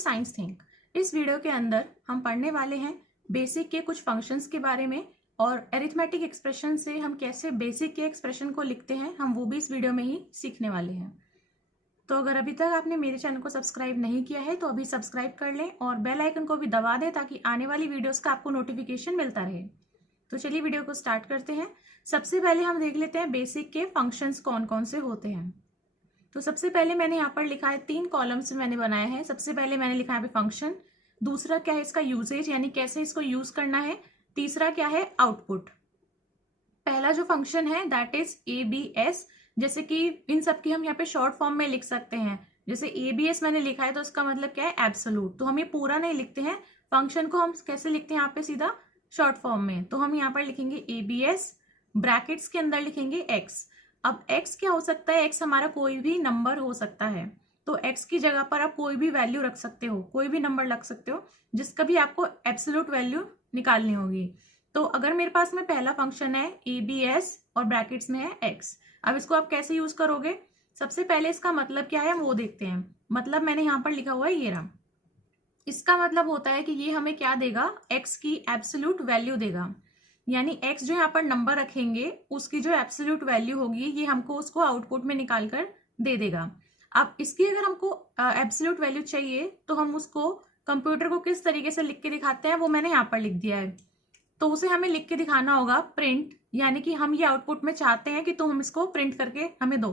Science think. इस video के अंदर हम पढ़ने वाले हैं बेसिक के कुछ फंक्शंस के बारे में और अरिथमेटिक एक्सप्रेशन से हम कैसे बेसिक के एक्सप्रेशन को लिखते हैं हम वो भी इस वीडियो में ही सीखने वाले हैं। तो अगर अभी तक आपने मेरे चैनल को सब्सक्राइब नहीं किया है तो अभी सब्सक्राइब कर लें और बेल आइकन को भी दबा दें ताकि आने वाली वीडियोस का आपको नोटिफिकेशन मिलता रहे। तो चलिए वीडियो को स्टार्ट करते हैं। सबसे पहले हम देख लेते हैं बेसिक के फंक्शंस कौन कौन से होते हैं। तो सबसे पहले मैंने यहाँ पर लिखा है 3 कॉलम्स में मैंने बनाया है। सबसे पहले मैंने लिखा है फंक्शन, दूसरा क्या है इसका यूजेज यानी कैसे इसको यूज करना है, तीसरा क्या है आउटपुट। पहला जो फंक्शन है दैट इज ABS, जैसे कि इन सब की हम यहाँ पे शॉर्ट फॉर्म में लिख सकते हैं। जैसे ABS मैंने लिखा है तो इसका मतलब क्या है एब्सोल्यूट। तो हम ये पूरा नहीं लिखते हैं, फंक्शन को हम कैसे लिखते हैं यहाँ पे सीधा शॉर्ट फॉर्म में। तो हम यहाँ पर लिखेंगे ABS, ब्रैकेट्स के अंदर लिखेंगे x। अब x क्या हो सकता है, x हमारा कोई भी नंबर हो सकता है। तो x की जगह पर आप कोई भी वैल्यू रख सकते हो, कोई भी नंबर रख सकते हो जिसका भी आपको एब्सोल्यूट वैल्यू निकालनी होगी। तो अगर मेरे पास में पहला फंक्शन है ABS और ब्रैकेट्स में है x, अब इसको आप कैसे यूज करोगे, सबसे पहले इसका मतलब क्या है वो देखते हैं। मतलब मैंने यहाँ पर लिखा हुआ है ये रहा। इसका मतलब होता है कि ये हमें क्या देगा, x की एब्सोल्यूट वैल्यू देगा। यानी x जो यहाँ पर नंबर रखेंगे उसकी जो एब्सोल्यूट वैल्यू होगी ये हमको उसको आउटपुट में निकाल कर दे देगा। अब इसकी अगर हमको एब्सोल्यूट वैल्यू चाहिए तो हम उसको कंप्यूटर को किस तरीके से लिख के दिखाते हैं वो मैंने यहाँ पर लिख दिया है। तो उसे हमें लिख के दिखाना होगा प्रिंट, यानी कि हम ये आउटपुट में चाहते हैं कि तुम हम इसको प्रिंट करके हमें दो।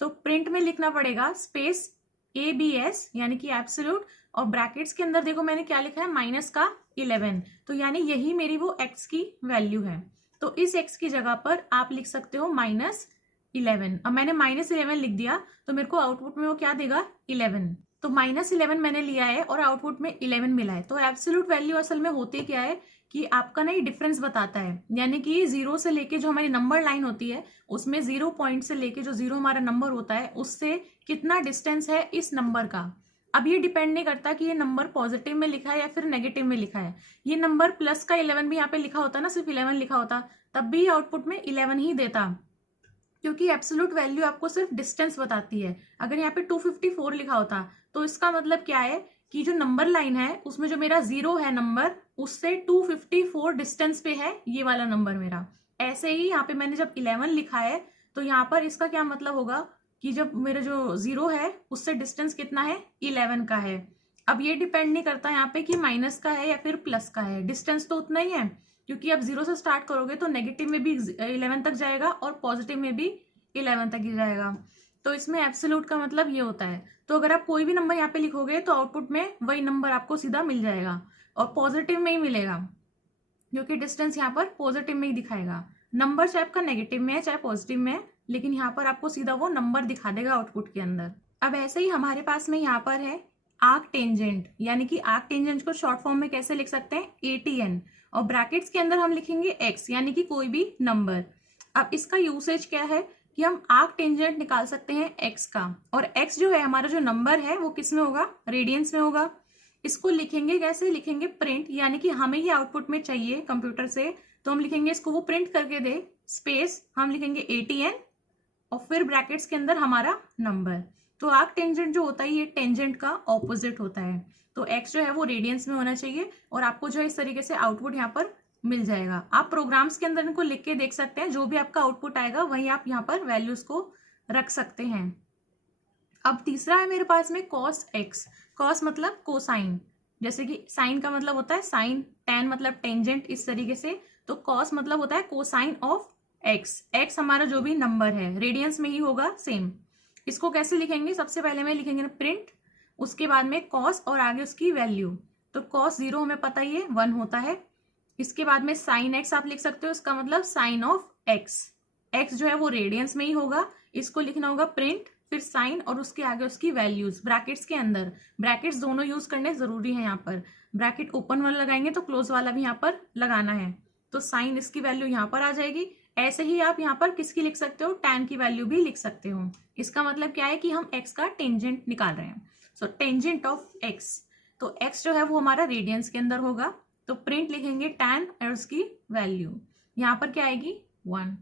तो प्रिंट में लिखना पड़ेगा स्पेस ABS यानी कि एब्सोल्यूट, और ब्रैकेट्स के अंदर देखो मैंने क्या लिखा है -11। तो यानी यही मेरी वो x की वैल्यू है। तो इस x की जगह पर आप लिख सकते हो -11। अब मैंने -11 लिख दिया तो मेरे को आउटपुट में वो क्या देगा 11। तो -11 मैंने लिया है और आउटपुट में 11 मिला है। तो एब्सोल्यूट वैल्यू असल में होती क्या है कि आपका ना ये डिफरेंस बताता है, यानी कि 0 से लेके जो हमारी नंबर लाइन होती है उसमें 0 पॉइंट से लेके जो 0 हमारा नंबर होता है उससे कितना डिस्टेंस है इस नंबर का। अब ये डिपेंड नहीं करता कि ये नंबर पॉजिटिव में लिखा है या फिर नेगेटिव में लिखा है। ये नंबर प्लस का 11 भी यहाँ पे लिखा होता ना, सिर्फ 11 लिखा होता तब भी आउटपुट में 11 ही देता, क्योंकि एब्सोल्यूट वैल्यू आपको सिर्फ डिस्टेंस बताती है। अगर यहाँ पे 254 लिखा होता तो इसका मतलब क्या है कि जो नंबर लाइन है उसमें जो मेरा 0 है नंबर उससे 254 डिस्टेंस पे है ये वाला नंबर मेरा। ऐसे ही यहाँ पे मैंने जब 11 लिखा है तो यहाँ पर इसका क्या मतलब होगा कि जब मेरा जो 0 है उससे डिस्टेंस कितना है 11 का है। अब ये डिपेंड नहीं करता यहाँ पे कि माइनस का है या फिर प्लस का है, डिस्टेंस तो उतना ही है, क्योंकि अब 0 से स्टार्ट करोगे तो नेगेटिव में भी 11 तक जाएगा और पॉजिटिव में भी 11 तक ही जाएगा। तो इसमें एब्सोल्यूट का मतलब ये होता है। तो अगर आप कोई भी नंबर यहाँ पे लिखोगे तो आउटपुट में वही नंबर आपको सीधा मिल जाएगा और पॉजिटिव में ही मिलेगा, क्योंकि डिस्टेंस यहाँ पर पॉजिटिव में ही दिखाएगा। नंबर चाहे आपका नेगेटिव में है चाहे पॉजिटिव में है, लेकिन यहाँ पर आपको सीधा वो नंबर दिखा देगा आउटपुट के अंदर। अब ऐसे ही हमारे पास में यहाँ पर है आर्क टेंजेंट, यानी कि आर्क टेंजेंट को शॉर्ट फॉर्म में कैसे लिख सकते हैं ATN, और ब्रैकेट्स के अंदर हम लिखेंगे x यानी कि कोई भी नंबर। अब इसका यूसेज क्या है कि हम आर्क टेंजेंट निकाल सकते हैं x का, और x जो है हमारा जो नंबर है वो किस में होगा, रेडियंस में होगा। इसको लिखेंगे कैसे, लिखेंगे प्रिंट, यानी कि हमें ये आउटपुट में चाहिए कंप्यूटर से तो हम लिखेंगे इसको वो प्रिंट करके दे, स्पेस हम लिखेंगे ATN और फिर ब्रैकेट्स के अंदर हमारा नंबर। तो आर्क टेंजेंट जो होता है ये टेंजेंट का ऑपोजिट होता है। तो x जो है वो रेडियंस में होना चाहिए और आपको जो है इस तरीके से आउटपुट यहाँ पर मिल जाएगा। आप प्रोग्राम्स के अंदर इनको लिख के देख सकते हैं, जो भी आपका आउटपुट आएगा वही आप यहाँ पर वैल्यूज को रख सकते हैं। अब तीसरा है मेरे पास में cos x। cos मतलब कोसाइन, जैसे कि साइन का मतलब होता है साइन, tan मतलब टेंजेंट, इस तरीके से। तो cos मतलब होता है कोसाइन ऑफ x। x हमारा जो भी नंबर है रेडियंस में ही होगा सेम। इसको कैसे लिखेंगे, सबसे पहले में लिखेंगे ना प्रिंट, उसके बाद में cos और आगे उसकी वैल्यू। तो cos 0 हमें पता ही है 1 होता है। इसके बाद में साइन x आप लिख सकते हो, इसका मतलब साइन ऑफ x। x जो है वो रेडियंस में ही होगा, इसको लिखना होगा प्रिंट, फिर साइन और उसके आगे उसकी वैल्यूज ब्रैकेट्स के अंदर। ब्रैकेट्स दोनों यूज करने जरूरी है, यहाँ पर ब्रैकेट ओपन वाला लगाएंगे तो क्लोज वाला भी यहाँ पर लगाना है। तो साइन इसकी वैल्यू यहाँ पर आ जाएगी। ऐसे ही आप यहाँ पर किसकी लिख सकते हो, tan की वैल्यू भी लिख सकते हो। इसका मतलब क्या है कि हम x का टेंजेंट निकाल रहे हैं। सो टेंजेंट ऑफ x, तो x जो है वो हमारा रेडियंस के अंदर होगा, तो प्रिंट लिखेंगे tan और उसकी वैल्यू यहाँ पर क्या आएगी 1।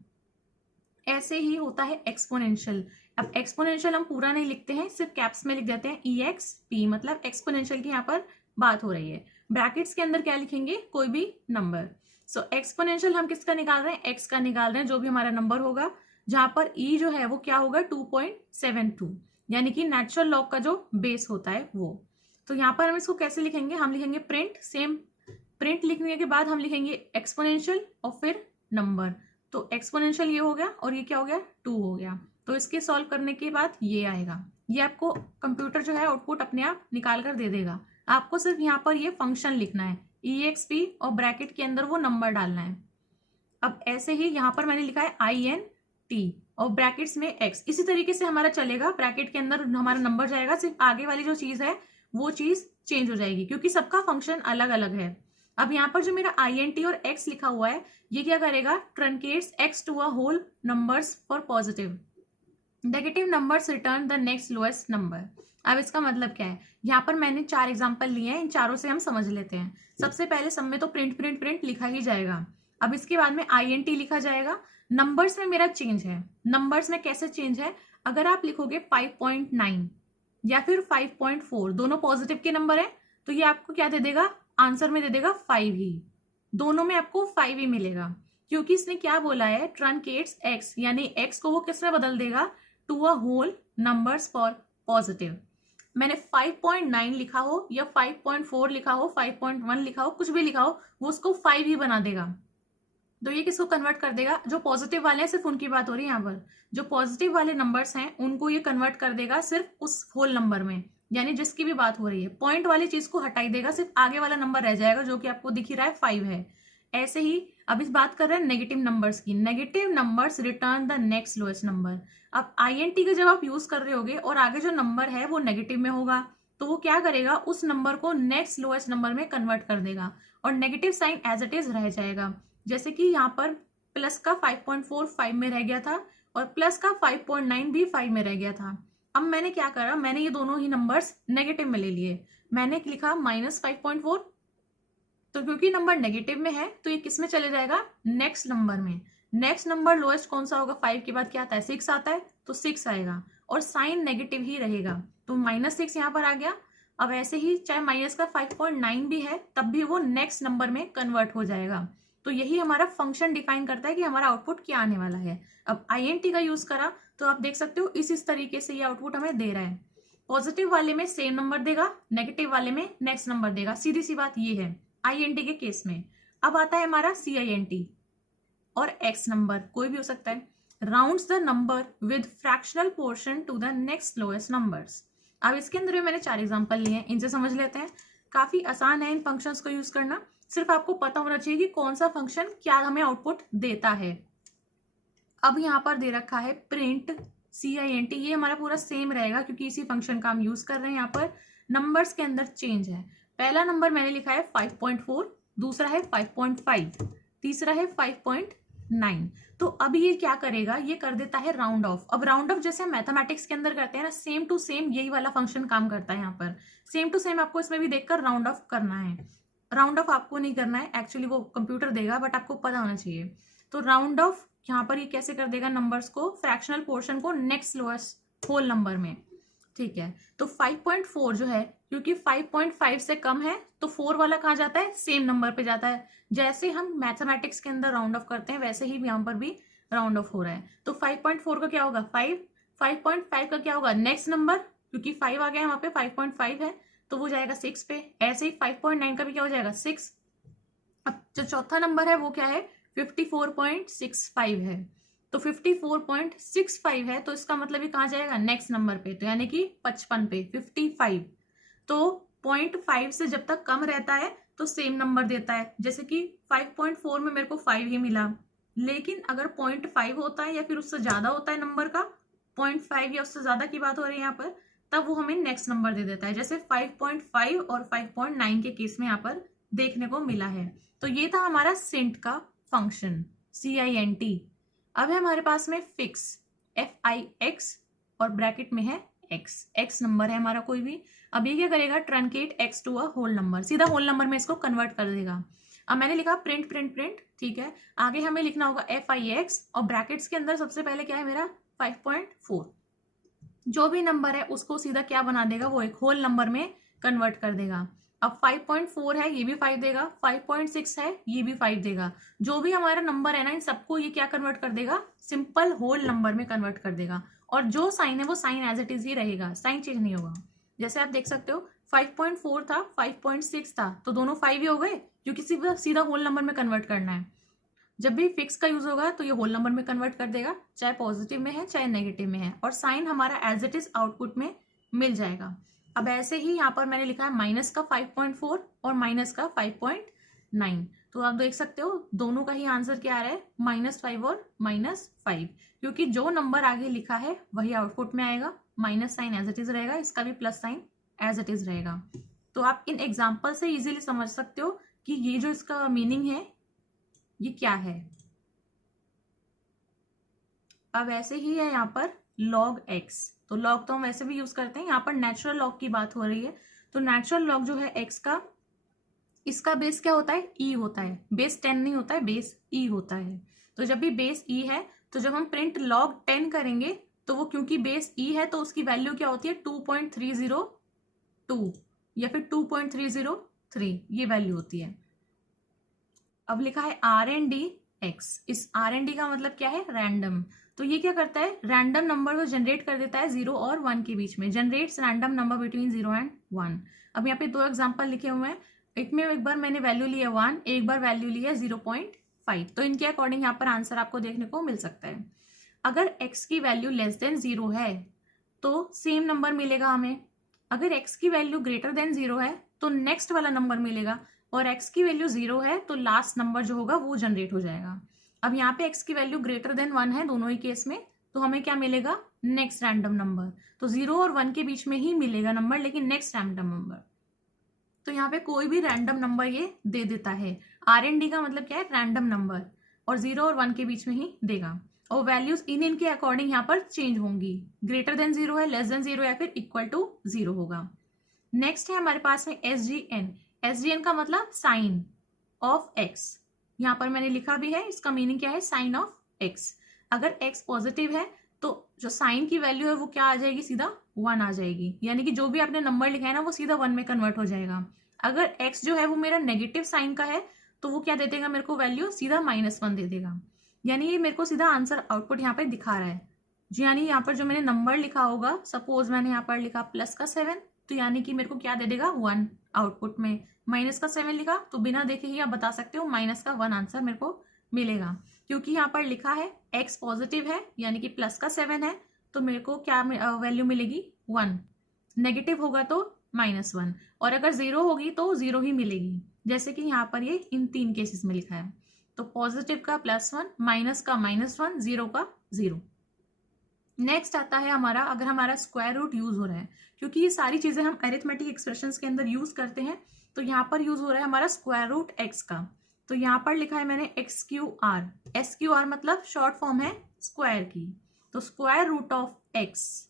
ऐसे ही होता है एक्सपोनेंशियल। अब एक्सपोनेंशियल हम पूरा नहीं लिखते हैं, सिर्फ कैप्स में लिख देते हैं EXP, मतलब एक्सपोनेंशियल की यहाँ पर बात हो रही है। ब्रैकेट्स के अंदर क्या लिखेंगे, कोई भी नंबर। सो एक्सपोनेंशियल हम किसका निकाल रहे हैं, एक्स का निकाल रहे हैं, जो भी हमारा नंबर होगा, जहां पर ई जो है वो क्या होगा 2.72, यानी कि नेचुरल लॉग का जो बेस होता है वो। तो यहाँ पर हम इसको कैसे लिखेंगे, हम लिखेंगे प्रिंट, सेम प्रिंट लिखने के बाद हम लिखेंगे एक्सपोनेंशियल और फिर नंबर। तो एक्सपोनेंशियल ये हो गया और ये क्या हो गया 2 हो गया। तो इसके सॉल्व करने के बाद ये आएगा, ये आपको कंप्यूटर जो है आउटपुट अपने आप निकाल कर दे देगा। आपको सिर्फ यहाँ पर ये फंक्शन लिखना है EXP और ब्रैकेट के अंदर वो नंबर डालना है। अब ऐसे ही यहाँ पर मैंने लिखा है INT और ब्रैकेट्स में x, इसी तरीके से हमारा चलेगा। ब्रैकेट के अंदर हमारा नंबर जाएगा, सिर्फ आगे वाली जो चीज है वो चीज चेंज हो जाएगी क्योंकि सबका फंक्शन अलग अलग है। अब यहाँ पर जो मेरा INT और x लिखा हुआ है ये क्या करेगा, truncates x to a whole numbers for positive, negative numbers return the next lowest number. अब इसका मतलब क्या है, यहाँ पर मैंने 4 एग्जांपल लिए हैं, इन चारों से हम समझ लेते हैं। सबसे पहले सब में तो प्रिंट प्रिंट प्रिंट लिखा ही जाएगा। अब इसके बाद में INT लिखा जाएगा। नंबर्स में मेरा चेंज है, नंबर्स में कैसे चेंज है, अगर आप लिखोगे 5.9 या फिर 5.4, दोनों पॉजिटिव के नंबर है, तो ये आपको क्या दे देगा, आंसर में दे देगा 5 ही, दोनों में आपको 5 ही मिलेगा क्योंकि इसने क्या बोला है, ट्रंकेट्स x, यानी x को वो किस में बदल देगा, to a whole numbers for positive. मैंने 5.9 लिखा हो या 5.4 लिखा हो, 5.1 लिखा हो, कुछ भी लिखा हो, वो उसको 5 ही बना देगा। तो ये किसको कन्वर्ट कर देगा, जो पॉजिटिव वाले हैं, सिर्फ उनकी बात हो रही है यहाँ पर, जो पॉजिटिव वाले नंबर्स हैं उनको ये कन्वर्ट कर देगा सिर्फ उस होल नंबर में, यानी जिसकी भी बात हो रही है। पॉइंट वाली चीज को हटाई देगा, सिर्फ आगे वाला नंबर रह जाएगा जो कि आपको दिख ही रहा है 5 है। ऐसे ही अब इस बात कर रहे हैं नेगेटिव नंबर्स की, negative numbers return the next lowest number. अब INT का जब आप यूज कर रहे होगे और आगे जो नंबर है वो नेगेटिव में होगा, तो वो क्या करेगा, उस नंबर को नेक्स्ट लोएस्ट नंबर में कन्वर्ट कर देगा और negative sign as it is रह जाएगा। जैसे कि यहाँ पर प्लस का 5.4 5 में रह गया था और प्लस का 5.9 भी 5 में रह गया था। अब मैंने क्या करा, मैंने ये दोनों ही नंबर्स नेगेटिव में ले लिए, मैंने लिखा -5.4, तो क्योंकि नंबर नेगेटिव में है तो ये किस में चले जाएगा, नेक्स्ट नंबर में। नेक्स्ट नंबर लोएस्ट कौन सा होगा, 5 के बाद क्या आता है, 6 आता है, तो 6 आएगा और साइन नेगेटिव ही रहेगा, तो -6 यहाँ पर आ गया। अब ऐसे ही चाहे माइनस का 5.9 भी है तब भी वो नेक्स्ट नंबर में कन्वर्ट हो जाएगा। तो यही हमारा फंक्शन डिफाइन करता है कि हमारा आउटपुट क्या आने वाला है। अब INT का यूज करा तो आप देख सकते हो इस तरीके से ये आउटपुट हमें दे रहा है। पॉजिटिव वाले में सेम नंबर देगा, नेगेटिव वाले में नेक्स्ट नंबर देगा, सीधी सी बात ये है INT के केस में। अब आता है हमारा CINT और x नंबर, कोई भी हो सकता है, rounds the number with fractional portion to the next lowest numbers. अब इसके अंदर भी मैंने 4 एग्जांपल लिए हैं, इनसे समझ लेते हैं। काफी आसान है इन फंक्शंस को यूज करना, सिर्फ आपको पता होना चाहिए कि कौन सा फंक्शन क्या हमें आउटपुट देता है। अब यहाँ पर दे रखा है प्रिंट CINT, ये हमारा पूरा सेम रहेगा क्योंकि इसी फंक्शन का हम यूज कर रहे हैं। यहाँ पर नंबर्स के अंदर चेंज है, पहला नंबर मैंने लिखा है 5.4, दूसरा है 5.5, तीसरा है 5.9। तो अब ये क्या करेगा, ये कर देता है राउंड ऑफ। अब राउंड ऑफ जैसे मैथमेटिक्स के अंदर करते हैं ना, सेम टू सेम यही वाला फंक्शन काम करता है। यहाँ पर सेम टू सेम आपको इसमें भी देखकर राउंड ऑफ करना है। राउंड ऑफ आपको नहीं करना है, एक्चुअली वो कंप्यूटर देगा, बट आपको पता होना चाहिए। तो राउंड ऑफ यहाँ पर ये कैसे कर देगा, नंबर्स को, फ्रैक्शनल पोर्शन को नेक्स्ट लोएस्ट होल नंबर में, ठीक है। तो 5.4 जो है, क्योंकि 5.5 से कम है तो 4 वाला कहाँ जाता है, सेम नंबर पे जाता है। जैसे हम मैथमेटिक्स के अंदर राउंड ऑफ करते हैं वैसे ही यहाँ पर भी राउंड ऑफ हो रहा है। तो 5.4 का क्या होगा 5, 5.5 का क्या होगा नेक्स्ट नंबर, क्योंकि 5 आ गया है वहां पे, 5.5 है तो वो जाएगा 6 पे। ऐसे ही 5.9 का भी क्या हो जाएगा 6। अब जो चौथा नंबर है वो क्या है 54.65 है, तो 54.65 है तो इसका मतलब ये कहाँ जाएगा नेक्स्ट नंबर पे, तो यानी कि 55 पे 55। तो 0.5 से जब तक कम रहता है तो सेम नंबर देता है, जैसे कि 5.4 में मेरे को 5 ही मिला, लेकिन अगर 0.5 होता है या फिर उससे ज्यादा होता है नंबर का, 0.5 या उससे ज्यादा की बात हो रही है यहाँ पर, तब वो हमें नेक्स्ट नंबर दे देता है, जैसे 5.5 और 5.9 के केस में यहाँ पर देखने को मिला है। तो ये था हमारा सिंट का फंक्शन CINT। अब है हमारे पास में फिक्स FIX और ब्रैकेट में है x नंबर है हमारा कोई भी। अब ये क्या करेगा, truncate x to a whole number, सीधा होल नंबर में इसको कन्वर्ट कर देगा। अब मैंने लिखा प्रिंट प्रिंट प्रिंट, ठीक है। आगे हमें लिखना होगा FIX और ब्रैकेट्स के अंदर सबसे पहले क्या है मेरा 5.4, जो भी नंबर है उसको सीधा क्या बना देगा, वो एक होल नंबर में कन्वर्ट कर देगा। अब 5.4 है, ये भी 5 देगा, 5.6 है, ये भी 5 देगा। जो भी हमारा नंबर है ना, इन सबको ये क्या कन्वर्ट कर देगा, सिंपल होल नंबर में कन्वर्ट कर देगा। और जो साइन है वो साइन एज इट इज ही रहेगा, साइन चेंज नहीं होगा। जैसे आप देख सकते हो 5.4 था, 5.6 था, तो दोनों 5 ही हो गए, क्योंकि सीधा होल नंबर में कन्वर्ट करना है। जब भी फिक्स का यूज होगा तो ये होल नंबर में कन्वर्ट कर देगा, चाहे पॉजिटिव में है चाहे नेगेटिव में है, और साइन हमारा एज इट इज आउटपुट में मिल जाएगा। अब ऐसे ही यहाँ पर मैंने लिखा है माइनस का 5.4 और माइनस का 5.9, तो आप देख सकते हो दोनों का ही आंसर क्या आ रहा है, -5 और -5, क्योंकि जो नंबर आगे लिखा है वही आउटपुट में आएगा। Minus sign as it is रहेगा, इसका भी plus sign as it is रहेगा। तो आप इन एग्जाम्पल से इजीली समझ सकते हो कि ये जो इसका मीनिंग है ये क्या है। अब ऐसे ही है यहाँ पर log x, तो log तो हम वैसे भी यूज करते हैं, यहाँ पर नेचुरल log की बात हो रही है। तो नेचुरल log जो है x का, इसका बेस क्या होता है, e होता है, बेस 10 नहीं होता है, बेस e होता है। तो जब भी बेस e है तो जब हम प्रिंट log 10 करेंगे तो वो क्योंकि बेस e है तो उसकी वैल्यू क्या होती है, 2.302 या फिर 2.303, ये वैल्यू होती है। अब लिखा है R&D(x), इस R&D का मतलब क्या है, रैंडम। तो ये क्या करता है, रैंडम नंबर को जनरेट कर देता है 0 और 1 के बीच में, generates random number between 0 and 1। अब यहाँ पे 2 एग्जांपल लिखे हुए हैं, एक बार मैंने वैल्यू ली है 1, एक बार वैल्यू ली है 0.5, तो इनके अकॉर्डिंग यहाँ पर आंसर आपको देखने को मिल सकता है। अगर x की वैल्यू लेस देन 0 है तो सेम नंबर मिलेगा हमें, अगर x की वैल्यू ग्रेटर देन 0 है तो नेक्स्ट वाला नंबर मिलेगा, और x की वैल्यू 0 है तो लास्ट नंबर जो होगा वो जनरेट हो जाएगा। अब यहाँ पे x की वैल्यू ग्रेटर देन 1 है दोनों ही केस में, तो हमें क्या मिलेगा, नेक्स्ट रैंडम नंबर। तो 0 और 1 के बीच में ही मिलेगा नंबर, लेकिन नेक्स्ट रैंडम नंबर। तो यहाँ पे कोई भी रैंडम नंबर ये दे देता है। R&D का मतलब क्या है, रैंडम नंबर, और 0 और 1 के बीच में ही देगा, और वैल्यूज इनके अकॉर्डिंग यहाँ पर चेंज होंगी, ग्रेटर देन 0 है, लेस देन 0 या फिर इक्वल टू 0 होगा। नेक्स्ट है हमारे पास में SGN। SGN का मतलब साइन ऑफ x, यहाँ पर मैंने लिखा भी है, इसका मीनिंग क्या है, साइन ऑफ x। अगर x पॉजिटिव है तो जो साइन की वैल्यू है वो क्या आ जाएगी, सीधा 1 आ जाएगी, यानी कि जो भी आपने नंबर लिखा है ना वो सीधा 1 में कन्वर्ट हो जाएगा। अगर x जो है वो मेरा नेगेटिव साइन का है तो वो क्या दे देगा मेरे को, वैल्यू सीधा -1 दे देगा, यानी ये मेरे को सीधा आंसर आउटपुट यहाँ पे दिखा रहा है जी। यानी यहाँ पर जो मैंने नंबर लिखा होगा, सपोज मैंने यहाँ पर लिखा +7, तो यानी कि मेरे को क्या दे देगा, 1 आउटपुट में। -7 लिखा तो बिना देखे ही आप बता सकते हो -1 आंसर मेरे को मिलेगा, क्योंकि यहाँ पर लिखा है x पॉजिटिव है यानी कि +7 है, तो मेरे को क्या वैल्यू मिलेगी, 1। नेगेटिव होगा तो -1, और अगर 0 होगी तो 0 ही मिलेगी, जैसे कि यहाँ पर ये इन 3 केसेस में लिखा है। तो पॉजिटिव का +1, माइनस का -1, 0 का 0। नेक्स्ट आता है हमारा, अगर हमारा स्क्वायर रूट यूज हो रहा है, क्योंकि ये सारी चीजें हम अरिथमेटिक एक्सप्रेशंस के अंदर यूज करते हैं, तो यहाँ पर यूज हो रहा है हमारा स्क्वायर रूट x का। तो यहाँ पर लिखा है मैंने XQR, SQR मतलब शॉर्ट फॉर्म है स्क्वायर की, तो स्क्वायर रूट ऑफ x,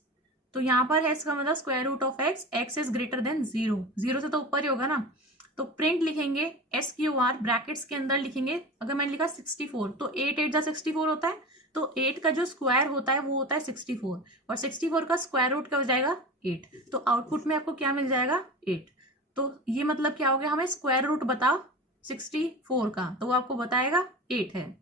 तो यहाँ पर है इसका मतलब square root of x is greater than 0, 0 से तो ऊपर ही होगा ना, तो प्रिंट लिखेंगे SQR, ब्रैकेट्स के अंदर लिखेंगे, अगर मैंने लिखा 64 तो 8 8 जा 64 होता है, तो 8 का जो स्क्वायर होता है वो होता है 64, और 64 का स्क्वायर रूट क्या हो जाएगा, 8, तो आउटपुट में आपको क्या मिल जाएगा, 8। तो ये मतलब क्या हो गया, हमें स्क्वायर रूट बताओ 64 का, तो वो आपको बताएगा 8 है,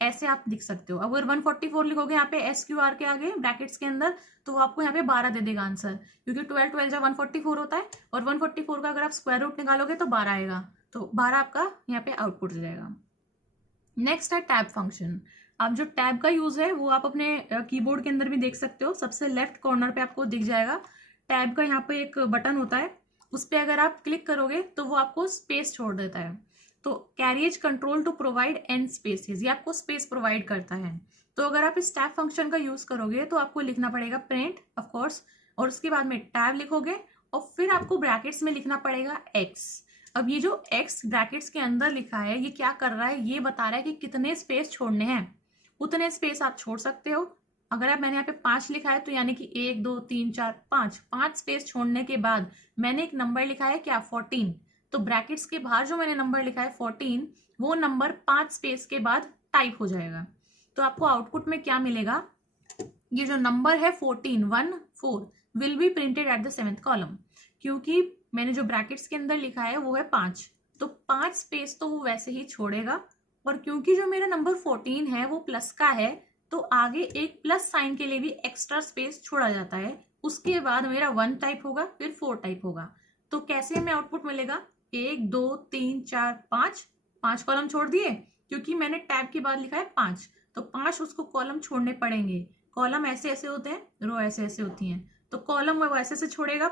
ऐसे आप लिख सकते हो। अगर 144 लिखोगे यहाँ पे SQR के आगे ब्रैकेट्स के अंदर, तो वो आपको यहाँ पे 12 दे देगा आंसर, क्योंकि 12 12 जा 144 होता है, और 144 का अगर आप स्क्वायर रूट निकालोगे तो 12 आएगा, तो 12 आपका यहाँ पे आउटपुट हो जाएगा। नेक्स्ट है टैब फंक्शन। अब जो टैब का यूज है वो आप अपने कीबोर्ड के अंदर भी देख सकते हो, सबसे लेफ्ट कॉर्नर पे आपको दिख जाएगा टैब का, यहाँ पे एक बटन होता है, उस पर अगर आप क्लिक करोगे तो वो आपको स्पेस छोड़ देता है, तो carriage control to provide an spaces, ये आपको स्पेस प्रोवाइड करता है। तो अगर आप इस टैब फंक्शन का यूज करोगे तो आपको लिखना पड़ेगा प्रिंट ऑफ कोर्स, और उसके बाद में टैब लिखोगे, और फिर आपको ब्रैकेट्स में लिखना पड़ेगा x। अब ये जो x ब्रैकेट्स के अंदर लिखा है ये क्या कर रहा है, ये बता रहा है कि कितने स्पेस छोड़ने हैं, उतने स्पेस आप छोड़ सकते हो। अगर आप मैंने यहाँ पे 5 लिखा है तो यानी कि 1 2 3 4 5 स्पेस छोड़ने के बाद मैंने एक नंबर लिखा है क्या, 14, तो ब्रैकेट्स के बाहर जो मैंने नंबर लिखा है 14, वो नंबर 5 स्पेस के बाद टाइप हो जाएगा। तो आपको आउटपुट में क्या मिलेगा, ये जो नंबर है 14 will be printed at the 7th column, क्योंकि मैंने जो ब्रैकेट्स के अंदर लिखा है वो है 5, तो 5 स्पेस तो वो वैसे ही छोड़ेगा। और क्योंकि जो मेरा नंबर 14 है वो प्लस का है, तो आगे एक प्लस साइन के लिए भी एक्स्ट्रा स्पेस छोड़ा जाता है। उसके बाद मेरा 1 टाइप होगा, फिर 4 टाइप होगा। तो कैसे हमें आउटपुट मिलेगा, 1 2 3 4 5 कॉलम छोड़ दिए, क्योंकि मैंने टैब के बाद लिखा है 5, तो 5 उसको कॉलम छोड़ने पड़ेंगे। कॉलम ऐसे ऐसे होते हैं, रो ऐसे ऐसे होती हैं, तो कॉलम वो ऐसे ऐसे छोड़ेगा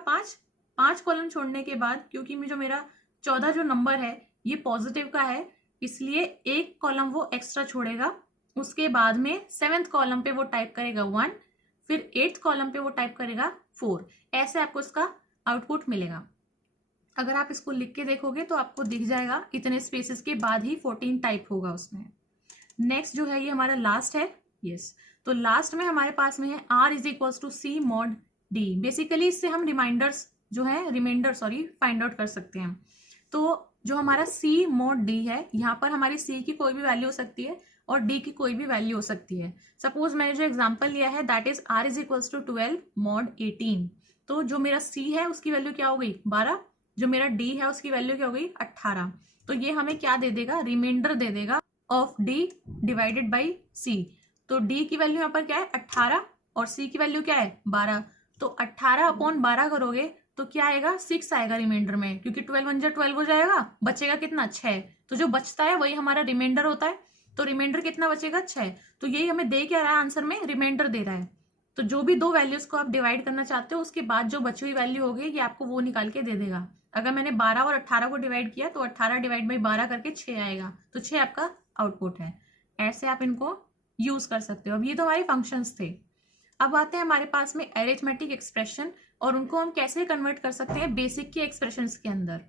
5 कॉलम छोड़ने के बाद, क्योंकि जो मेरा 14 जो नंबर है ये पॉजिटिव का है, इसलिए एक कॉलम वो एक्स्ट्रा छोड़ेगा। उसके बाद में 7th कॉलम पे वो टाइप करेगा 1, फिर 8th कॉलम पे वो टाइप करेगा 4। ऐसे आपको इसका आउटपुट मिलेगा। अगर आप इसको लिख के देखोगे तो आपको दिख जाएगा इतने स्पेसेस के बाद ही 14 टाइप होगा उसमें। नेक्स्ट जो है ये हमारा लास्ट है, यस। तो लास्ट में हमारे पास में है R is equal to C mod D। Basically इससे हम रिमाइंडर फाइंड आउट कर सकते हैं। तो जो हमारा C mod D है, यहाँ पर हमारी C की कोई भी वैल्यू हो सकती है और D की कोई भी वैल्यू हो सकती है। सपोज मैंने जो एग्जांपल लिया है that is R is equal to 12 mod 18। तो जो मेरा C है उसकी वैल्यू क्या हो गई 12, जो मेरा D है उसकी वैल्यू क्या हो गई 18। तो ये हमें क्या दे देगा, रिमाइंडर दे देगा of D divided by C। तो D की वैल्यू यहाँ पर क्या है 18 और C की वैल्यू क्या है 12। तो 18 अपॉन 12 करोगे तो क्या आएगा 6 आएगा रिमाइंडर में, क्योंकि 12 1 12 हो जाएगा, बचेगा कितना 6। तो जो बचता है वही हमारा रिमाइंडर होता है। तो रिमाइंडर कितना बचेगा 6। तो यही हमें दे क्या रहा है आंसर में, रिमाइंडर दे रहा है। तो जो भी दो वैल्यूज को आप डिवाइड करना चाहते हो उसके बाद जो बची हुई वैल्यू होगी ये आपको वो निकाल के दे देगा। अगर मैंने 12 और 18 को डिवाइड किया तो 18 डिवाइड बाई 12 करके 6 आएगा, तो 6 आपका आउटपुट है। ऐसे आप इनको यूज कर सकते हो। अब ये तो हमारे फंक्शंस थे। अब आते हैं हमारे पास में अरिथमेटिक एक्सप्रेशन, और उनको हम कैसे कन्वर्ट कर सकते हैं बेसिक के एक्सप्रेशंस के अंदर।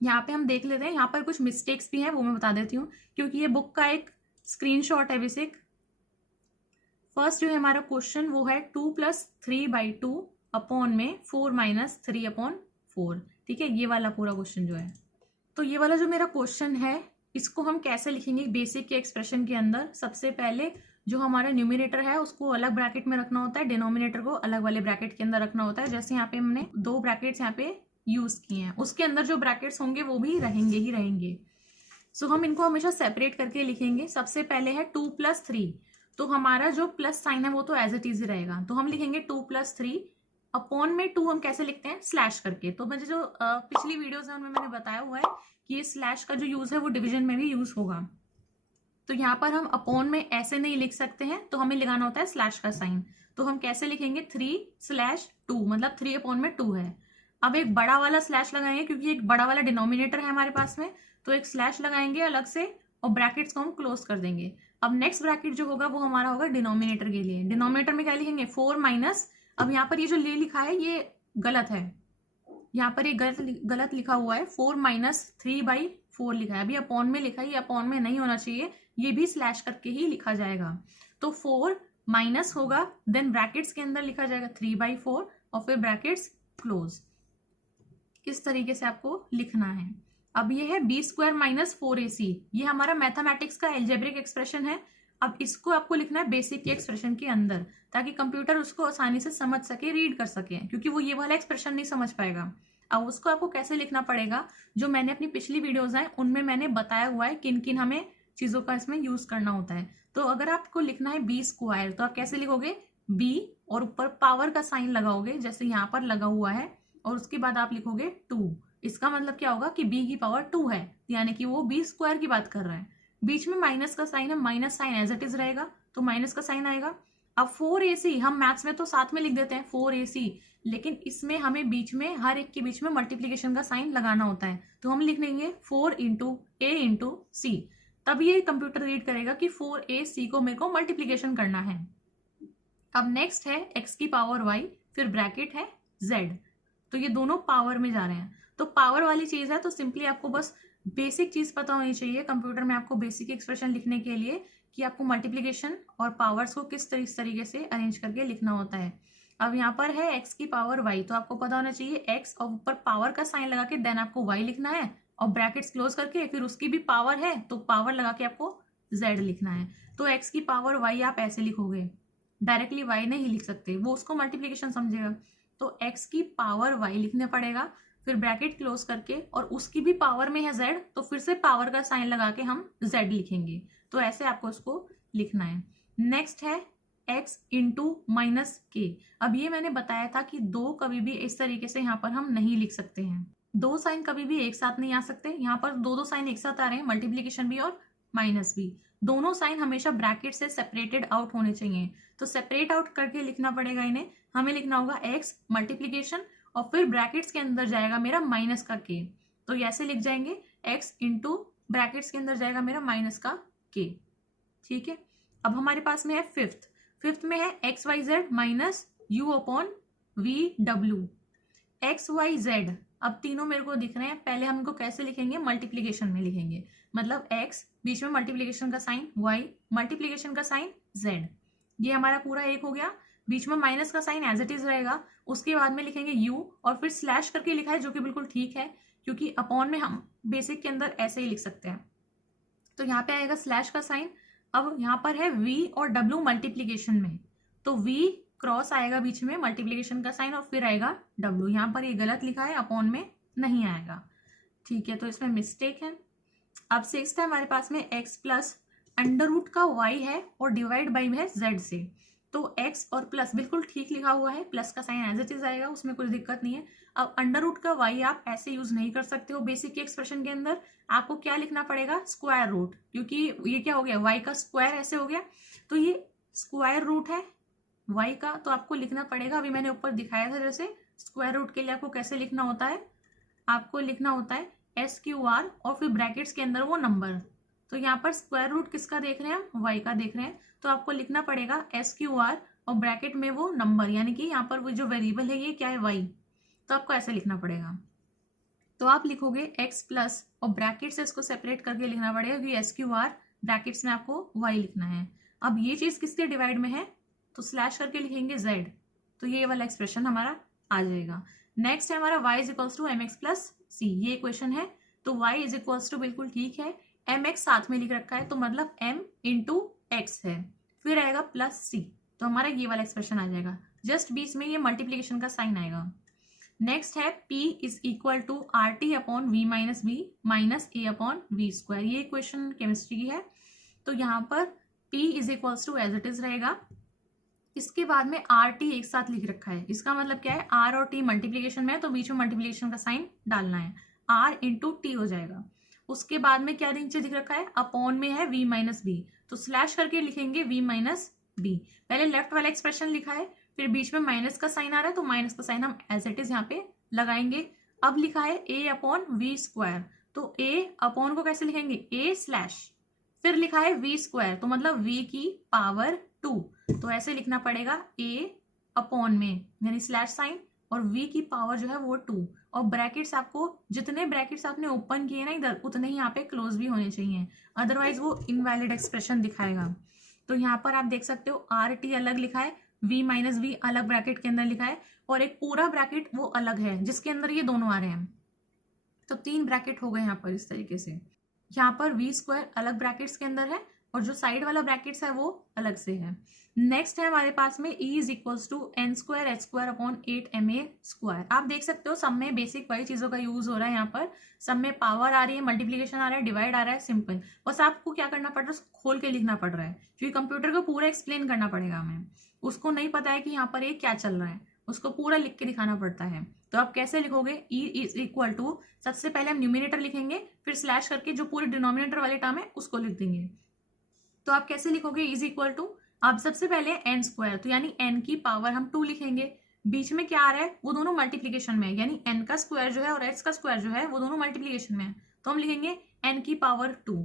यहाँ पे हम देख लेते हैं, यहाँ पर कुछ मिस्टेक्स भी हैं वो मैं बता देती हूँ, क्योंकि ये बुक का एक स्क्रीनशॉट है बेसिक। फर्स्ट जो है हमारा क्वेश्चन वो है 2 + 3/2 अपॉन में 4 - 3/4। ठीक है, ये वाला पूरा क्वेश्चन जो है। तो ये वाला जो मेरा क्वेश्चन है इसको हम कैसे लिखेंगे बेसिक के एक्सप्रेशन के अंदर। सबसे पहले जो हमारा न्यूमिनेटर है उसको अलग ब्रैकेट में रखना होता है, डिनोमिनेटर को अलग वाले ब्रैकेट के अंदर रखना होता है। जैसे यहाँ पे हमने 2 ब्रैकेट्स यहाँ पे यूज किए हैं, उसके अंदर जो ब्रैकेट्स होंगे वो भी रहेंगे ही रहेंगे। सो हम इनको हमेशा सेपरेट करके लिखेंगे। सबसे पहले है 2 + 3, तो हमारा जो प्लस साइन है वो तो एज इट इज ही रहेगा, तो हम लिखेंगे 2 + 3 अपॉन में 2 हम कैसे लिखते हैं स्लैश करके। तो मुझे जो पिछली वीडियोस है उनमें मैंने बताया हुआ है कि ये स्लैश का जो यूज है वो डिवीजन में भी यूज होगा। तो यहाँ पर हम अपॉन में ऐसे नहीं लिख सकते हैं, तो हमें लगाना होता है स्लैश का साइन। तो हम कैसे लिखेंगे 3/2, मतलब 3 अपॉन में 2 है। अब एक बड़ा वाला स्लैश लगाएंगे क्योंकि एक बड़ा वाला डिनोमिनेटर है हमारे पास में, तो एक स्लैश लगाएंगे अलग से और ब्रैकेट्स को हम क्लोज कर देंगे। अब नेक्स्ट ब्रैकेट जो होगा वो हमारा होगा डिनोमिनेटर के लिए। डिनोमिनेटर में क्या लिखेंगे 4 माइनस, अब यहाँ पर ये जो लिखा है ये गलत है, यहाँ पर ये गलत लिखा हुआ है, 4 - 3/4 लिखा है। अभी अपॉन में लिखा है, ये अपॉन में नहीं होना चाहिए, ये भी स्लैश करके ही लिखा जाएगा। तो 4 माइनस होगा, देन ब्रैकेट्स के अंदर लिखा जाएगा 3/4 और फिर ब्रैकेट्स क्लोज। इस तरीके से आपको लिखना है। अब ये है b² - 4ac, ये हमारा मैथमेटिक्स का एल्जेब्रिक एक्सप्रेशन है। अब इसको आपको लिखना है बेसिक के एक्सप्रेशन के अंदर, ताकि कंप्यूटर उसको आसानी से समझ सके, रीड कर सके, क्योंकि वो ये वाला एक्सप्रेशन नहीं समझ पाएगा। अब उसको आपको कैसे लिखना पड़ेगा, जो मैंने अपनी पिछली वीडियोज हैं उनमें मैंने बताया हुआ है किन किन हमें चीजों का इसमें यूज करना होता है। तो अगर आपको लिखना है b², तो आप कैसे लिखोगे b और ऊपर पावर का साइन लगाओगे जैसे यहाँ पर लगा हुआ है, और उसके बाद आप लिखोगे 2। इसका मतलब क्या होगा कि b की पावर 2 है, यानी कि वो b² की बात कर रहा है। बीच में माइनस का साइन है, minus sign as it is रहेगा, तो माइनस का साइन आएगा। अब 4ac हम मैथ्स में तो साथ में लिख देते हैं 4ac, लेकिन इसमें हमें बीच में हर एक के बीच में मल्टीप्लीकेशन का साइन लगाना होता है। तो हम लिख लेंगे 4 × a × c, तब ये कंप्यूटर रीड करेगा कि 4ac को मेरे को मल्टीप्लीकेशन करना है। अब नेक्स्ट है x की पावर y, फिर ब्रैकेट है z, तो ये दोनों पावर में जा रहे हैं। तो पावर वाली चीज है, तो सिंपली आपको बस बेसिक चीज पता होनी चाहिए कंप्यूटर में आपको बेसिक एक्सप्रेशन लिखने के लिए, कि आपको मल्टीप्लिकेशन और पावर्स को किस तरीके से अरेंज करके लिखना होता है। अब यहाँ पर है x की पावर y, तो आपको पता होना चाहिए x और ऊपर पावर का साइन लगा के देन आपको y लिखना है, और ब्रैकेट्स क्लोज करके फिर उसकी भी पावर है तो पावर लगा के आपको z लिखना है। तो x की पावर y आप ऐसे लिखोगे डायरेक्टली y नहीं लिख सकते, वो उसको मल्टीप्लीकेशन समझेगा। तो x की पावर y लिखने पड़ेगा, फिर ब्रैकेट क्लोज करके, और उसकी भी पावर में है z, तो फिर से पावर का साइन लगा के हम z लिखेंगे। तो ऐसे आपको उसको लिखना है। नेक्स्ट है x इंटू माइनस के। अब ये मैंने बताया था कि दो कभी भी इस तरीके से यहाँ पर हम नहीं लिख सकते हैं, दो साइन कभी भी एक साथ नहीं आ सकते। यहाँ पर दो साइन एक साथ आ रहे हैं, मल्टीप्लीकेशन भी और माइनस भी, दोनों साइन हमेशा ब्रैकेट से सेपरेटेड आउट होने चाहिए। तो सेपरेट आउट करके लिखना पड़ेगा इन्हें। हमें लिखना होगा x मल्टीप्लीकेशन और फिर ब्रैकेट्स के अंदर जाएगा मेरा माइनस का k। तो ऐसे लिख जाएंगे x इंटू ब्रैकेट्स के अंदर जाएगा मेरा माइनस का k। ठीक है, अब हमारे पास में है फिफ्थ में है x y z minus u upon v डब्ल्यू। एक्स वाई जेड अब तीनों मेरे को दिख रहे हैं, पहले हम इनको कैसे लिखेंगे, मल्टीप्लीकेशन में लिखेंगे। मतलब x बीच में मल्टीप्लीकेशन का साइन, y मल्टीप्लीकेशन का साइन z, ये हमारा पूरा एक हो गया। बीच में माइनस का साइन एज इट इज रहेगा, उसके बाद में लिखेंगे u और फिर स्लैश करके लिखा है, जो कि बिल्कुल ठीक है क्योंकि अपॉन में हम बेसिक के अंदर ऐसे ही लिख सकते हैं। तो यहाँ पे आएगा स्लैश का साइन। अब यहाँ पर है v और w मल्टीप्लीकेशन में, तो v क्रॉस आएगा बीच में मल्टीप्लीकेशन का साइन और फिर आएगा w। यहाँ पर ये गलत लिखा है, अपॉन में नहीं आएगा। ठीक है, तो इसमें मिस्टेक है। अब सिक्स्थ है हमारे पास में x प्लस अंडर रूट का y है और डिवाइड बाई है z से। तो x और प्लस बिल्कुल ठीक लिखा हुआ है, प्लस का साइन एज इट इज आएगा, उसमें कुछ दिक्कत नहीं है। अब अंडर रूट का y आप ऐसे यूज नहीं कर सकते हो बेसिक के एक्सप्रेशन के अंदर, आपको क्या लिखना पड़ेगा, स्क्वायर रूट, क्योंकि ये क्या हो गया, y का स्क्वायर ऐसे हो गया, तो ये स्क्वायर रूट है y का, तो आपको लिखना पड़ेगा। अभी मैंने ऊपर दिखाया था जैसे स्क्वायर रूट के लिए आपको कैसे लिखना होता है, आपको लिखना होता है SQR और फिर ब्रैकेट्स के अंदर वो नंबर। तो यहाँ पर स्क्वायर रूट किसका देख रहे हैं हम, y का देख रहे हैं, तो आपको लिखना पड़ेगा SQR और ब्रैकेट में वो नंबर, यानी कि यहाँ पर वो जो वेरिएबल है ये क्या है, y, तो आपको ऐसे लिखना पड़ेगा। तो आप लिखोगे x प्लस और ब्रैकेट से इसको सेपरेट करके लिखना पड़ेगा क्योंकि SQR ब्रैकेट्स में आपको y लिखना है। अब ये चीज किसके डिवाइड में है, तो स्लैश करके लिखेंगे z, तो ये वाला एक्सप्रेशन हमारा आ जाएगा। नेक्स्ट है हमारा y is equals to mx plus c, ये इक्वेशन है, तो y इज इक्वल्स टू बिल्कुल ठीक है, mx साथ में लिख रखा है तो मतलब m इंटू एक्स है, फिर आएगा प्लस c, तो हमारा ये वाला एक्सप्रेशन आ जाएगा। जस्ट बीच में ये मल्टीप्लीकेशन का साइन आएगा। नेक्स्ट है p is equal to R T upon V minus B minus A upon V square, ये इक्वेशन केमिस्ट्री की है। तो यहाँ पर p is equals to as it is रहेगा, इसके बाद में आर टी एक साथ लिख रखा है, इसका मतलब क्या है, आर और टी मल्टीप्लीकेशन में है तो बीच में मल्टीप्लीकेशन का साइन डालना है, आर इंटू टी हो जाएगा। उसके बाद में क्या नीचे दिख रखा है, अपॉन में है v माइनस बी, तो स्लैश करके लिखेंगे v माइनस बी। पहले लेफ्ट वाला एक्सप्रेशन लिखा है, फिर बीच में माइनस का साइन आ रहा है तो माइनस का साइन हम एज इट इज यहाँ पे लगाएंगे। अब लिखा है a अपॉन वी स्क्वायर, तो a अपॉन को कैसे लिखेंगे, a स्लैश, फिर लिखा है v स्क्वायर, तो मतलब v की पावर 2, तो ऐसे लिखना पड़ेगा a अपॉन में यानी स्लैश साइन और v की पावर जो है वो 2, और ब्रैकेट्स आपको जितने ब्रैकेट्स आपने ओपन किए ना इधर उतने ही यहाँ पे क्लोज भी होने चाहिए, अदरवाइज वो इनवैलिड एक्सप्रेशन दिखाएगा। तो यहाँ पर आप देख सकते हो आर टी अलग लिखा है, v माइनस वी अलग ब्रैकेट के अंदर लिखा है, और एक पूरा ब्रैकेट वो अलग है जिसके अंदर ये दोनों आ रहे हैं, तो 3 ब्रैकेट हो गए यहाँ पर इस तरीके से। यहाँ पर v स्क्वायर अलग ब्रैकेट्स के अंदर है और जो साइड वाला ब्रैकेट्स है वो अलग से है। नेक्स्ट है हमारे पास में e is equals to N square H square upon 8ma square. आप देख सकते हो सब में बेसिक वही चीजों का यूज हो रहा है, यहाँ पर सब में पावर आ रही है, मल्टीप्लीकेशन आ रहा है, डिवाइड आ रहा है, सिंपल। बस आपको क्या करना पड़ रहा है, खोल के लिखना पड़ रहा है क्योंकि कंप्यूटर को पूरा एक्सप्लेन करना पड़ेगा हमें, उसको नहीं पता है कि यहाँ पर ये क्या चल रहा है, उसको पूरा लिख के दिखाना पड़ता है। तो आप कैसे लिखोगे, e इज इक्वल टू, सबसे पहले हम न्यूमिनेटर लिखेंगे, फिर स्लैश करके जो पूरे डिनोमिनेटर वाले टर्म है उसको लिख देंगे। तो आप कैसे लिखोगे, इज इक्वल टू, आप सबसे पहले एन स्क्वायर, तो यानी एन की पावर हम 2 लिखेंगे, बीच में क्या आ रहा है वो दोनों मल्टीप्लीकेशन में है, यानी एन का स्क्वायर जो है और एच का स्क्वायर जो है वो दोनों मल्टीप्लीकेशन में है, तो हम लिखेंगे एन की पावर 2,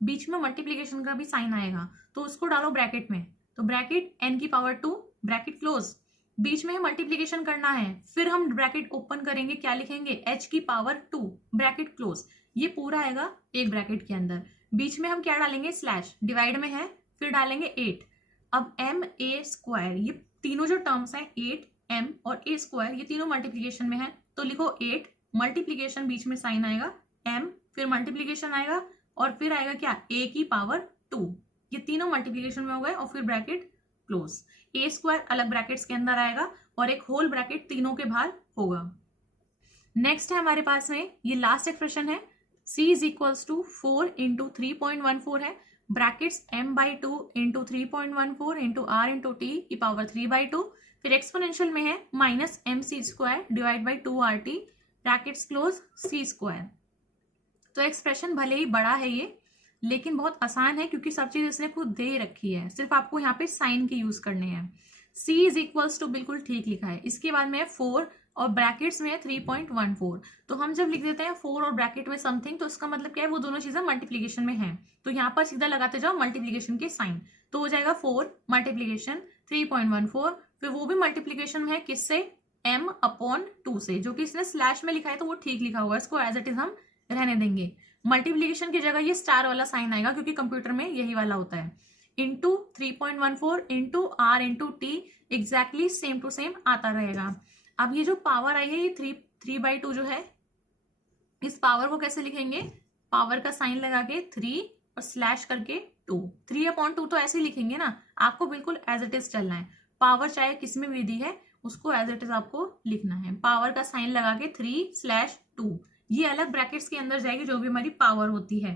बीच में मल्टीप्लीकेशन का भी साइन आएगा तो उसको डालो ब्रैकेट में, तो ब्रैकेट एन की पावर 2 ब्रैकेट क्लोज, बीच में मल्टीप्लीकेशन करना है, फिर हम ब्रैकेट ओपन करेंगे, क्या लिखेंगे, h की पावर 2 ब्रैकेट क्लोज, ये पूरा आएगा एक ब्रैकेट के अंदर, बीच में हम क्या डालेंगे, स्लैश, डिवाइड में है फिर डालेंगे 8। अब m a स्क्वायर, ये तीनों जो टर्म्स हैं 8m और a स्क्वायर ये तीनों मल्टीप्लीकेशन में है, तो लिखो 8 मल्टीप्लीकेशन, बीच में साइन आएगा m, फिर मल्टीप्लीकेशन आएगा और फिर आएगा क्या, a की पावर 2, ये तीनों मल्टीप्लीकेशन में हो गए और फिर ब्रैकेट क्लोज। ए स्क्वायर अलग ब्रैकेट्स के अंदर आएगा और एक होल ब्रैकेट तीनों के बाहर होगा। नेक्स्ट है हमारे पास में ये लास्ट एक्सप्रेशन है, c is equals to 4 into 3.14 है, brackets m/2 into 3.14 into r into t की पावर 3/2, फिर एक्सपोनेंशियल में है minus mc square divide by 2rt brackets close c square. तो एक्सप्रेशन भले ही बड़ा है ये, लेकिन बहुत आसान है क्योंकि सब चीज इसने खुद दे रखी है, सिर्फ आपको यहाँ पे साइन के यूज करने हैं। c इज इक्वल्स टू बिल्कुल ठीक लिखा है, इसके बाद में है 4 और ब्रैकेट्स में है 3.14। तो हम जब लिख देते हैं 4 और ब्रैकेट में समथिंग, तो उसका मतलब क्या है, वो दोनों चीजें मल्टीप्लीकेशन में हैं। तो यहाँ पर सीधा लगाते जाओ मल्टीप्लीकेशन के साइन, तो हो जाएगा 4 मल्टीप्लीकेशन 3.14, फिर वो भी मल्टीप्लीकेशन में है किससे, m/2 से, जो कि इसने स्लैश में लिखा है तो वो ठीक लिखा हुआ है, इसको एज इट इज हम रहने देंगे। मल्टीप्लीकेशन की जगह ये स्टार वाला साइन आएगा क्योंकि कंप्यूटर में यही वाला होता है, into 3.14 into r into t exactly same to same आता रहेगा। अब ये जो पावर आई है ये 3/2 जो है, इस पावर को कैसे लिखेंगे, पावर का साइन लगा के 3 और स्लैश करके 2, 3/2 तो ऐसे लिखेंगे ना, आपको बिल्कुल एज इट इज चलना है। पावर चाहे किस में भी दी है उसको एज इट इज आपको लिखना है, पावर का साइन लगा के 3/2, ये अलग ब्रैकेट्स के अंदर जाएगी जो भी हमारी पावर होती है।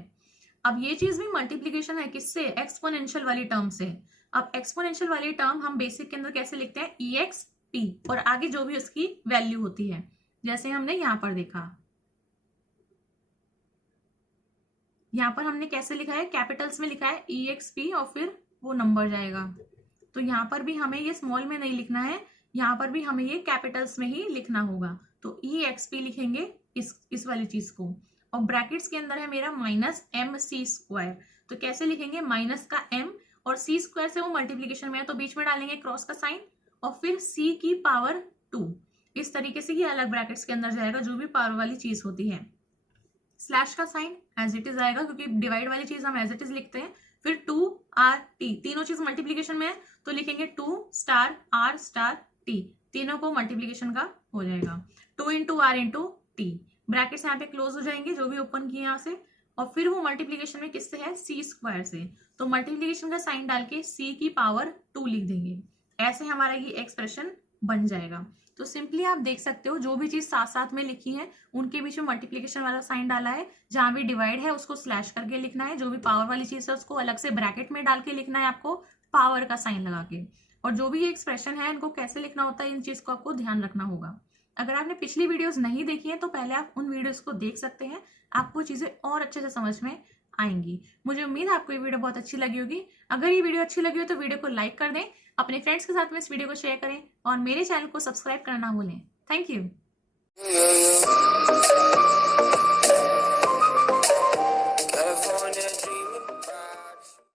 अब ये चीज भी मल्टीप्लीकेशन है किससे, एक्सपोनेंशियल वाली टर्म से। अब एक्सपोनेंशियल वाली टर्म हम बेसिक के अंदर कैसे लिखते हैं, EXP और आगे जो भी उसकी वैल्यू होती है, जैसे हमने यहां पर देखा, यहां पर हमने कैसे लिखा है, कैपिटल्स में लिखा है EXP और फिर वो नंबर जाएगा। तो यहाँ पर भी हमें ये स्मॉल में नहीं लिखना है, यहाँ पर भी हमें ये कैपिटल्स में ही लिखना होगा। तो EXP लिखेंगे इस वाली चीज को, और ब्रैकेट्स के अंदर है मेरा माइनस mc स्क्वायर, तो कैसे लिखेंगे, माइनस का m और c स्क्वायर से वो मल्टीप्लीकेशन में है तो बीच में डालेंगे क्रॉस का साइन और फिर c की पावर 2, इस तरीके से ये अलग ब्रैकेट्स के अंदर जाएगा जो भी पावर वाली चीज होती है। स्लैश का साइन एज इट इज आएगा क्योंकि डिवाइड वाली चीज हम एज इट इज लिखते हैं, फिर 2rt, तीनों चीज मल्टीप्लीकेशन में है तो लिखेंगे 2 स्टार r स्टार t, तीनों को मल्टीप्लीकेशन का हो जाएगा, 2 into r into t, brackets यहाँ पे क्लोज हो जाएंगे जो भी ओपन किए यहाँ से, और फिर वो मल्टीप्लीकेशन में किससे है, c स्क्वायर से, तो मल्टीप्लीकेशन का साइन डाल के c की पावर 2 लिख देंगे, ऐसे हमारा ये एक्सप्रेशन बन जाएगा। तो सिंपली आप देख सकते हो जो भी चीज साथ साथ में लिखी है उनके बीच में मल्टीप्लीकेशन वाला साइन डाला है, जहां भी डिवाइड है उसको स्लैश करके लिखना है, जो भी पावर वाली चीज है उसको अलग से ब्रैकेट में डाल के लिखना है आपको पावर का साइन लगा के, और जो भी ये एक्सप्रेशन है इनको कैसे लिखना होता है इन चीज को आपको ध्यान रखना होगा। अगर आपने पिछली वीडियोस नहीं देखी है तो पहले आप उन वीडियोस को देख सकते हैं, आपको चीजें और अच्छे से समझ में आएंगी। मुझे उम्मीद है आपको ये वीडियो बहुत अच्छी लगी होगी। अगर ये वीडियो अच्छी लगी हो तो वीडियो को लाइक कर दें, अपने फ्रेंड्स के साथ में इस वीडियो को शेयर करें और मेरे चैनल को सब्सक्राइब करना ना भूलें। Thank you.